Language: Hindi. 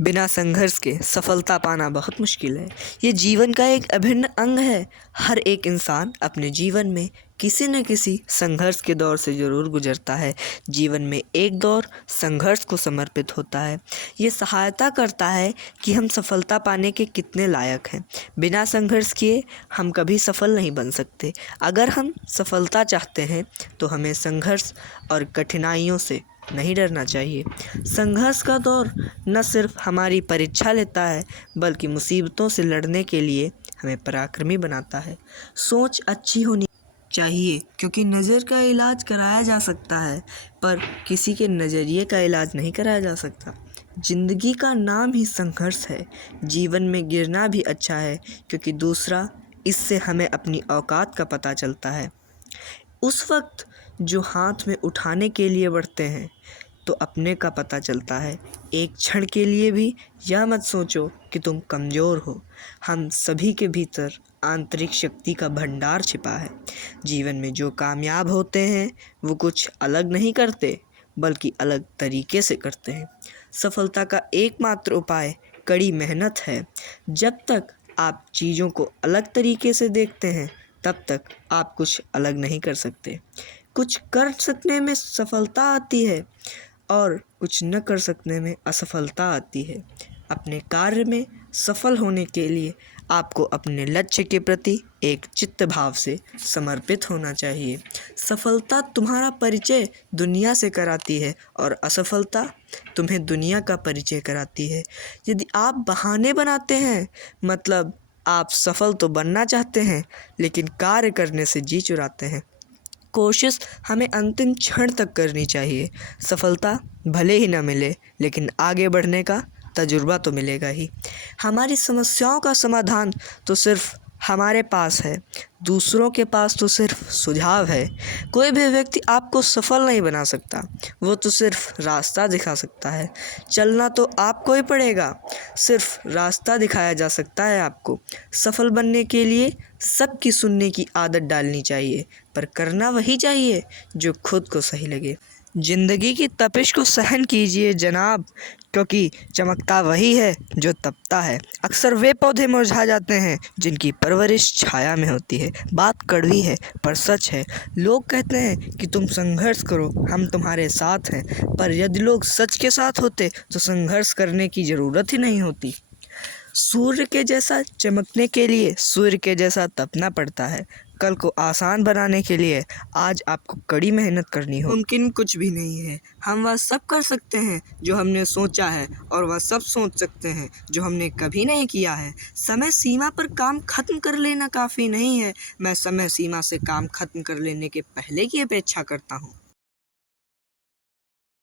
बिना संघर्ष के सफलता पाना बहुत मुश्किल है। ये जीवन का एक अभिन्न अंग है। हर एक इंसान अपने जीवन में किसी न किसी संघर्ष के दौर से ज़रूर गुजरता है। जीवन में एक दौर संघर्ष को समर्पित होता है। ये सहायता करता है कि हम सफलता पाने के कितने लायक हैं। बिना संघर्ष किए हम कभी सफल नहीं बन सकते। अगर हम सफलता चाहते हैं तो हमें संघर्ष और कठिनाइयों से नहीं डरना चाहिए। संघर्ष का दौर न सिर्फ हमारी परीक्षा लेता है बल्कि मुसीबतों से लड़ने के लिए हमें पराक्रमी बनाता है। सोच अच्छी होनी चाहिए क्योंकि नज़र का इलाज कराया जा सकता है पर किसी के नज़रिए का इलाज नहीं कराया जा सकता। जिंदगी का नाम ही संघर्ष है। जीवन में गिरना भी अच्छा है क्योंकि दूसरा इससे हमें अपनी औकात का पता चलता है। उस वक्त जो हाथ में उठाने के लिए बढ़ते हैं तो अपने का पता चलता है। एक क्षण के लिए भी यह मत सोचो कि तुम कमज़ोर हो। हम सभी के भीतर आंतरिक शक्ति का भंडार छिपा है। जीवन में जो कामयाब होते हैं वो कुछ अलग नहीं करते बल्कि अलग तरीके से करते हैं। सफलता का एकमात्र उपाय कड़ी मेहनत है। जब तक आप चीज़ों को अलग तरीके से देखते हैं तब तक आप कुछ अलग नहीं कर सकते। कुछ कर सकने में सफलता आती है और कुछ न कर सकने में असफलता आती है। अपने कार्य में सफल होने के लिए आपको अपने लक्ष्य के प्रति एक चित्त भाव से समर्पित होना चाहिए। सफलता तुम्हारा परिचय दुनिया से कराती है और असफलता तुम्हें दुनिया का परिचय कराती है। यदि आप बहाने बनाते हैं मतलब आप सफल तो बनना चाहते हैं लेकिन कार्य करने से जी चुराते हैं। कोशिश हमें अंतिम क्षण तक करनी चाहिए। सफलता भले ही ना मिले लेकिन आगे बढ़ने का तजुर्बा तो मिलेगा ही। हमारी समस्याओं का समाधान तो सिर्फ हमारे पास है, दूसरों के पास तो सिर्फ सुझाव है। कोई भी व्यक्ति आपको सफल नहीं बना सकता, वो तो सिर्फ रास्ता दिखा सकता है। चलना तो आपको ही पड़ेगा, सिर्फ रास्ता दिखाया जा सकता है आपको। सफल बनने के लिए सबकी सुनने की आदत डालनी चाहिए पर करना वही चाहिए जो खुद को सही लगे। जिंदगी की तपिश को सहन कीजिए जनाब, क्योंकि चमकता वही है जो तपता है। अक्सर वे पौधे मुरझा जाते हैं जिनकी परवरिश छाया में होती है। बात कड़वी है पर सच है। लोग कहते हैं कि तुम संघर्ष करो, हम तुम्हारे साथ हैं, पर यदि लोग सच के साथ होते तो संघर्ष करने की ज़रूरत ही नहीं होती। सूर्य के जैसा चमकने के लिए सूर्य के जैसा तपना पड़ता है। कल को आसान बनाने के लिए आज आपको कड़ी मेहनत करनी हो। मुमकिन कुछ भी नहीं है। हम वह सब कर सकते हैं जो हमने सोचा है और वह सब सोच सकते हैं जो हमने कभी नहीं किया है। समय सीमा पर काम खत्म कर लेना काफ़ी नहीं है। मैं समय सीमा से काम खत्म कर लेने के पहले की अपेक्षा करता हूँ।